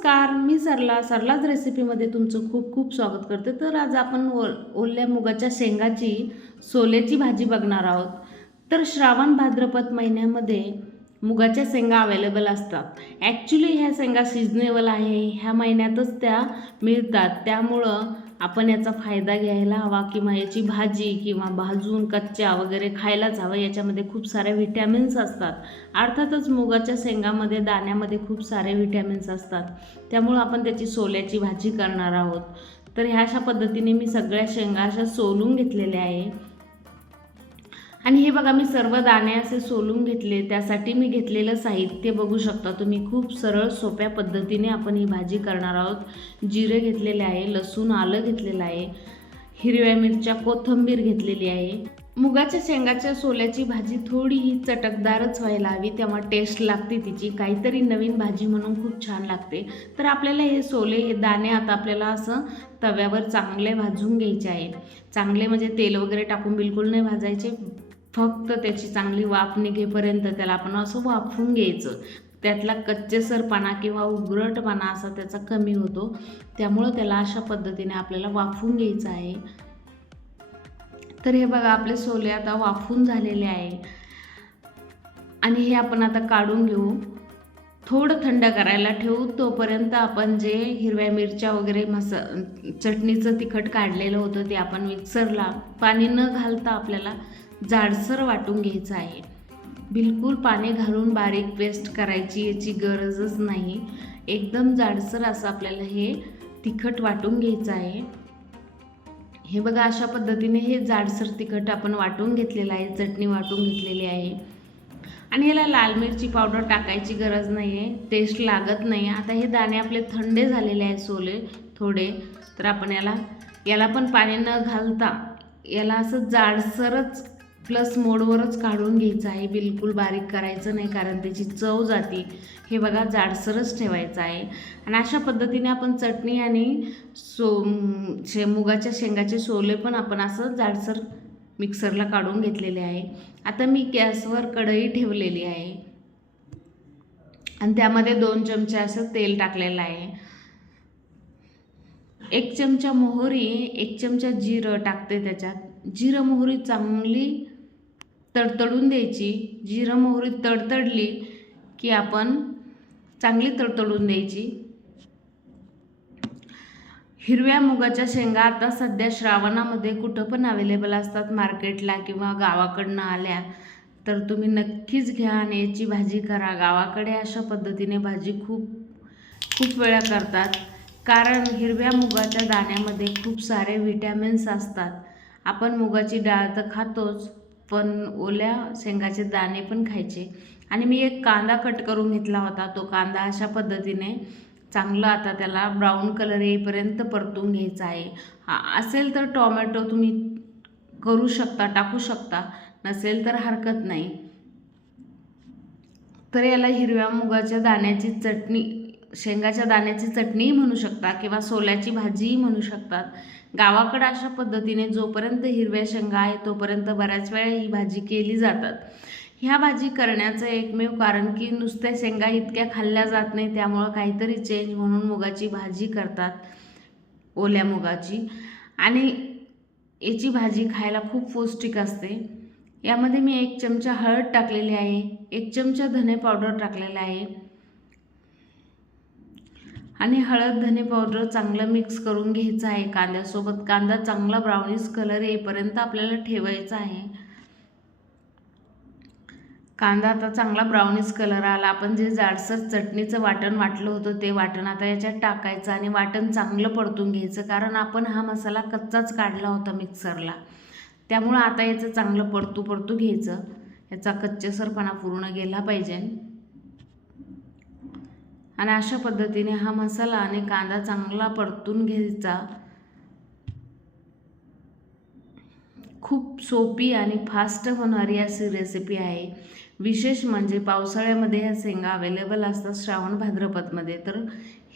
नमस्कार मी सरला. सरलाच रेसिपीमध्ये तुमचं खूप खूप स्वागत करते. तर आज आपण ओ ओल्या मुगाच्या शेंगाची सोल्याची भाजी बघणार आहोत. तर श्रावण भाद्रपद महिन्यामध्ये मुगाच्या शेंगा अवेलेबल असतात. ॲक्च्युली ह्या शेंगा सिजनेबल आहे. ह्या महिन्यातच त्या मिळतात. त्यामुळं आपण याचा फायदा घ्यायला हवा किंवा याची भाजी किंवा भाजून कच्च्या वगैरे खायलाच हवं. याच्यामध्ये खूप सारे व्हिटॅमिन्स असतात. अर्थातच मुगाच्या शेंगामध्ये दाण्यामध्ये खूप सारे व्हिटॅमिन्स असतात. त्यामुळं आपण त्याची सोल्याची भाजी करणार आहोत. तर ह्या अशा पद्धतीने मी सगळ्या शेंगा अशा सोलून घेतलेल्या आहे. आणि हे बघा मी सर्व दाणे असे सोलून घेतले. त्यासाठी मी घेतलेलं साहित्य बघू शकता तुम्ही. खूप सरळ सोप्या पद्धतीने आपण ही भाजी करणार आहोत. जिरे घेतलेले आहे लसूण आलं घेतलेलं आहे हिरव्या मिरच्या कोथिंबीर घेतलेली आहे. मुगाच्या शेंगाच्या सोल्याची भाजी थोडी ही चटकदारच व्हायला हवी तेव्हा टेस्ट लागते तिची. काहीतरी नवीन भाजी म्हणून खूप छान लागते. तर आपल्याला हे सोले हे दाणे आता आपल्याला असं तव्यावर चांगले भाजून घ्यायचे आहे. चांगले म्हणजे तेल वगैरे टाकून बिलकुल नाही भाजायचे. फक्त त्याची चांगली वाफ निघेपर्यंत त्याला आपण असं वाफवून घ्यायचं. त्यातला कच्चेसरपणा किंवा उग्रटपणा असा त्याचा कमी होतो. त्यामुळं त्याला अशा पद्धतीने आपल्याला वाफवून घ्यायचं आहे. तर हे बघा आपले सोले आता वाफून झालेले आहे. आणि हे आपण आता काढून घेऊ. थोडं थंड करायला ठेवू. तोपर्यंत आपण जे हिरव्या मिरच्या वगैरे मसा चटणीचं तिखट काढलेलं होतं ते आपण मिक्सरला पाणी न घालता आपल्याला जाडसर वाटून घ्यायचं आहे. बिलकुल पाणी घालून बारीक पेस्ट करायची याची गरजच नाही. एकदम जाडसर असं आपल्याला हे तिखट वाटून घ्यायचं आहे. हे बघा अशा पद्धतीने हे जाडसर तिखट आपण वाटून घेतलेलं आहे चटणी वाटून घेतलेली आहे. आणि याला लाल मिरची पावडर टाकायची गरज नाही आहे टेस्ट लागत नाही. आता हे दाणे आपले थंडे झालेले आहे सोले थोडे. तर आपण याला याला पण पाणी न घालता याला असं जाडसरच प्लस मोडवरच काढून घ्यायचं आहे. बिलकुल बारीक करायचं नाही कारण त्याची चव जाते. हे बघा जाडसरच ठेवायचं आहे. आणि अशा पद्धतीने आपण चटणी आणि सो शे मुगाच्या शेंगाचे सोले पण आपण असं जाडसर मिक्सरला काढून घेतलेले आहे. आता मी गॅसवर कढई ठेवलेली आहे. आणि त्यामध्ये दोन चमचे असं तेल टाकलेलं आहे. एक चमचा मोहरी एक चमचा जिरं टाकते त्याच्यात. जिरं मोहरी चांगली तडतडून द्यायची. जिरं मोहरी तडतडली की आपण चांगली तडतडून द्यायची. हिरव्या मुगाच्या शेंगा आता सध्या श्रावणामध्ये कुठं पण अवेलेबल असतात. मार्केटला किंवा गावाकडनं आल्या तर तुम्ही नक्कीच घ्या आणि याची भाजी करा. गावाकडे अशा पद्धतीने भाजी खूप खूप वेळा करतात. कारण हिरव्या मुगाच्या दाण्यामध्ये खूप सारे व्हिटॅमिन्स असतात. आपण मुगाची डाळ तर खातोच पण ओल्या शेंगाचे दाणे पण खायचे. आणि मी एक कांदा कट करून घेतला होता. तो कांदा अशा पद्धतीने चांगलं आता त्याला ब्राऊन कलर येईपर्यंत परतून घ्यायचा आहे. हा असेल तर टॉमॅटो तुम्ही करू शकता टाकू शकता. नसेल तर हरकत नाही. तर याला हिरव्या मुगाच्या दाण्याची चटणी शेंगाच्या दाण्याची चटणीही म्हणू शकता किंवा सोल्याची भाजीही म्हणू शकतात गावाकडं अशा पद्धतीने जोपर्यंत हिरव्या शेंगा आहे तोपर्यंत बऱ्याच वेळा ही भाजी केली जातात. ह्या भाजी करण्याचं एकमेव कारण की नुसत्या शेंगा इतक्या खाल्ल्या जात नाही त्यामुळं काहीतरी चेंज म्हणून मुगाची भाजी करतात ओल्या मुगाची. आणि याची भाजी खायला खूप पौष्टिक असते. यामध्ये मी एक चमचा हळद टाकलेली आहे एक चमचा धने पावडर टाकलेला आहे आणि हळद धने पावडर चांगलं मिक्स करून घ्यायचं आहे. कांद्यासोबत कांदा चांगला ब्राउनिश कलर येईपर्यंत आपल्याला ठेवायचा आहे. कांदा आता चांगला ब्राउनिश कलर आला. आपण जे जाडसर चटणीचं वाटण वाटलं होतं ते वाटण आता याच्यात टाकायचं आणि वाटण चांगलं परतून घ्यायचं. कारण आपण हा मसाला कच्चाच काढला होता मिक्सरला त्यामुळं आता याचं चांगलं परतू परतू घ्यायचं. याचा कच्चेसरपणा पूर्ण गेला पाहिजे. आणि अशा पद्धतीने हा मसाला आणि कांदा चांगला परतून घ्यायचा. खूप सोपी आणि फास्ट होणारी अशी रेसिपी आहे. विशेष म्हणजे पावसाळ्यामध्ये ह्या शेंगा अवेलेबल असतात श्रावण भाद्रपदमध्ये. तर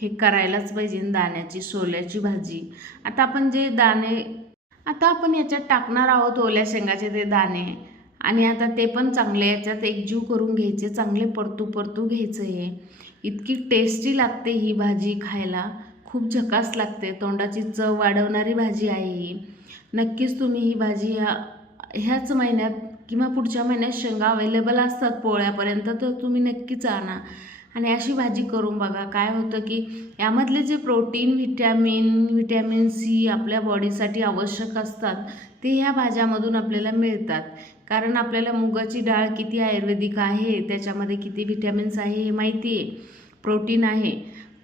हे करायलाच पाहिजे दाण्याची सोल्याची भाजी. आता आपण जे दाणे आता आपण याच्यात टाकणार आहोत ओल्या शेंगाचे ते दाणे. आणि आता ते पण चांगले याच्यात एकजीव करून घ्यायचे चांगले परतू परतू घ्यायचं हे. इतकी टेस्टी लागते ही भाजी खायला. खूप झकास लागते. तोंडाची चव वाढवणारी भाजी आहे ही. नक्कीच तुम्ही ही भाजी ह्या ह्याच महिन्यात किंवा पुढच्या महिन्यात शेंगा अवेलेबल असतात पोळ्यापर्यंत तर तुम्ही नक्कीच आणा. आणि अशी भाजी करून बघा. काय होतं की यामधले जे प्रोटीन व्हिटॅमिन व्हिटॅमिन सी आपल्या बॉडीसाठी आवश्यक असतात ते ह्या भाज्यामधून आपल्याला मिळतात. कारण आपल्याला मुगाची डाळ किती आयुर्वेदिक आहे त्याच्यामध्ये किती व्हिटॅमिन्स आहे हे माहिती आहे प्रोटीन आहे.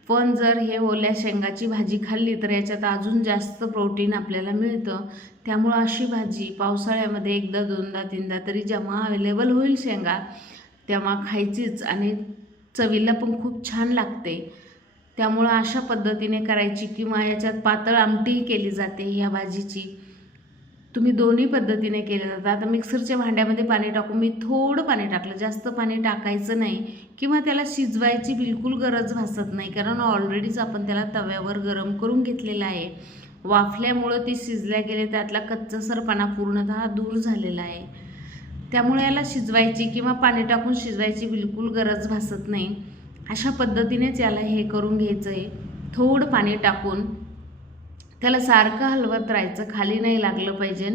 पण जर हे ओल्या शेंगाची भाजी खाल्ली तर याच्यात अजून जास्त प्रोटीन आपल्याला मिळतं. त्यामुळं अशी भाजी पावसाळ्यामध्ये एकदा दोनदा तीनदा तरी जेव्हा अवेलेबल होईल शेंगा तेव्हा खायचीच आणि चवीला पण खूप छान लागते. त्यामुळं अशा पद्धतीने करायची किंवा याच्यात पातळ आमटीही केली जाते ह्या भाजीची. तुम्ही दोन्ही पद्धतीने केले जातात आता मिक्सरच्या भांड्यामध्ये पाणी टाकून मी थोडं पाणी टाकलं. जास्त पाणी टाकायचं नाही किंवा त्याला शिजवायची बिलकुल गरज भासत नाही. कारण ऑलरेडीच आपण त्याला तव्यावर गरम करून घेतलेला आहे. वाफल्यामुळं ती शिजल्या गेले त्यातला कच्चासरपणा पूर्णतः दूर झालेला आहे. त्यामुळे याला शिजवायची किंवा पाणी टाकून शिजवायची बिलकुल गरज भासत नाही. अशा पद्धतीनेच याला हे करून घ्यायचं आहे थोडं पाणी टाकून त्याला सारखं हलवत राहायचं खाली नाही लागलं पाहिजे.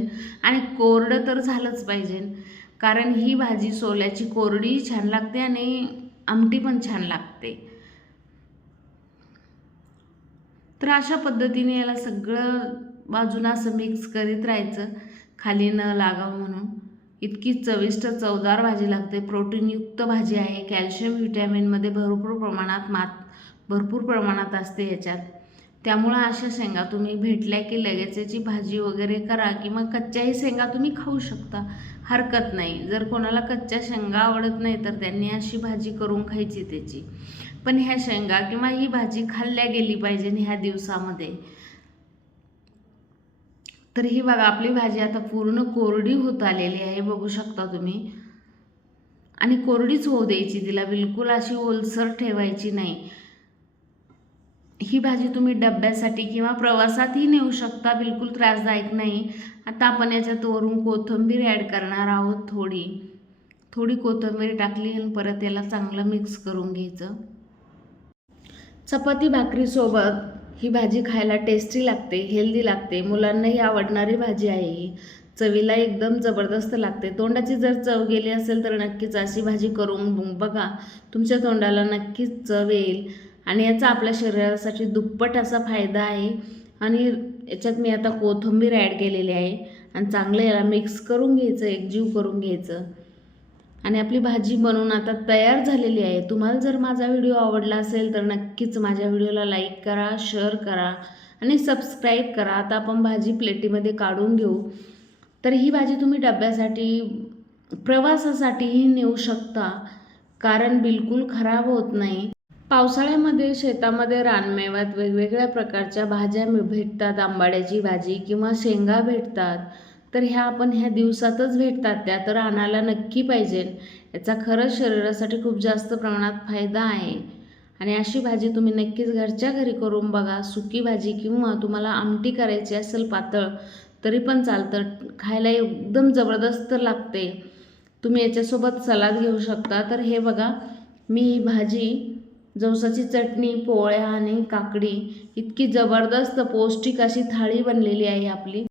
आणि कोरडं तर झालंच पाहिजे. कारण ही भाजी सोल्याची कोरडी छान लागते आणि आमटी पण छान लागते. तर अशा पद्धतीने याला सगळं बाजूनं असं मिक्स करीत राहायचं. खाली न लागावं म्हणून. इतकी चविष्ट चवदार भाजी लागते. प्रोटीनयुक्त भाजी आहे. कॅल्शियम व्हिटॅमिनमध्ये भरपूर प्रमाणात मात भरपूर प्रमाणात असते याच्यात. त्यामुळं अशा शेंगा तुम्ही भेटल्या की लगेच याची भाजी वगैरे करा किंवा कच्च्याही शेंगा तुम्ही खाऊ शकता. हरकत नाही. जर कोणाला कच्च्या शेंगा आवडत नाही तर त्यांनी अशी भाजी करून खायची त्याची. पण ह्या शेंगा किंवा ही भाजी खाल्ल्या गेली पाहिजे ह्या दिवसामध्ये. तर ही बघा आपली भाजी आता पूर्ण कोरडी होत आलेली आहे बघू शकता तुम्ही. आणि कोरडीच होऊ द्यायची तिला बिलकुल अशी ओलसर ठेवायची नाही. ही भाजी तुम्ही डब्यासाठी किंवा प्रवासातही नेऊ शकता बिलकुल त्रासदायक नाही. आता आपण याच्यात वरून कोथिंबीर ॲड करणार आहोत थोडी. थोडी कोथिंबीर टाकली आणि परत याला चांगलं मिक्स करून घ्यायचं. चपाती भाकरीसोबत ही भाजी खायला टेस्टी लागते हेल्दी लागते. मुलांनाही आवडणारी भाजी आहे ही. चवीला एकदम जबरदस्त लागते. तोंडाची जर चव गेली असेल तर नक्कीच अशी भाजी करून बघा. तुमच्या तोंडाला नक्कीच चव येईल. आणि याचा आपल्या शरीरासाठी दुप्पट असा फायदा आहे. आणि याच्यात मी आता कोथिंबीर ॲड केलेली आहे. आणि चांगलं याला मिक्स करून घ्यायचं एकजीव करून घ्यायचं. आणि आपली भाजी बनवून आता तयार झालेली आहे. तुम्हाला जर माझा व्हिडिओ आवडला असेल तर नक्कीच माझ्या व्हिडिओला लाईक करा शेअर करा आणि सबस्क्राईब करा. आता आपण भाजी प्लेटीमध्ये काढून घेऊ. तर ही भाजी तुम्ही डब्यासाठी प्रवासासाठीही नेऊ शकता. कारण बिलकुल खराब होत नाही. पावसाळ्यामध्ये शेतामध्ये रानमेव्यात वेगवेगळ्या प्रकारच्या भाज्या भेटतात आंबाड्याची भाजी किंवा शेंगा भेटतात. तर ह्या आपण ह्या दिवसातच भेटतात त्या तर आणायला नक्की पाहिजे. याचा खरंच शरीरासाठी खूप जास्त प्रमाणात फायदा आहे. आणि अशी भाजी तुम्ही नक्कीच घरच्या घरी करून बघा. सुकी भाजी किंवा तुम्हाला आमटी करायची असेल पातळ तरी पण चालतं. खायला एकदम जबरदस्त लागते. तुम्ही याच्यासोबत सलाद घेऊ शकता. तर हे बघा मी ही भाजी जवसाची चटणी पोळ्या आणि काकडी इतकी जबरदस्त पौष्टिक अशी थाळी बनलेली आहे आपली.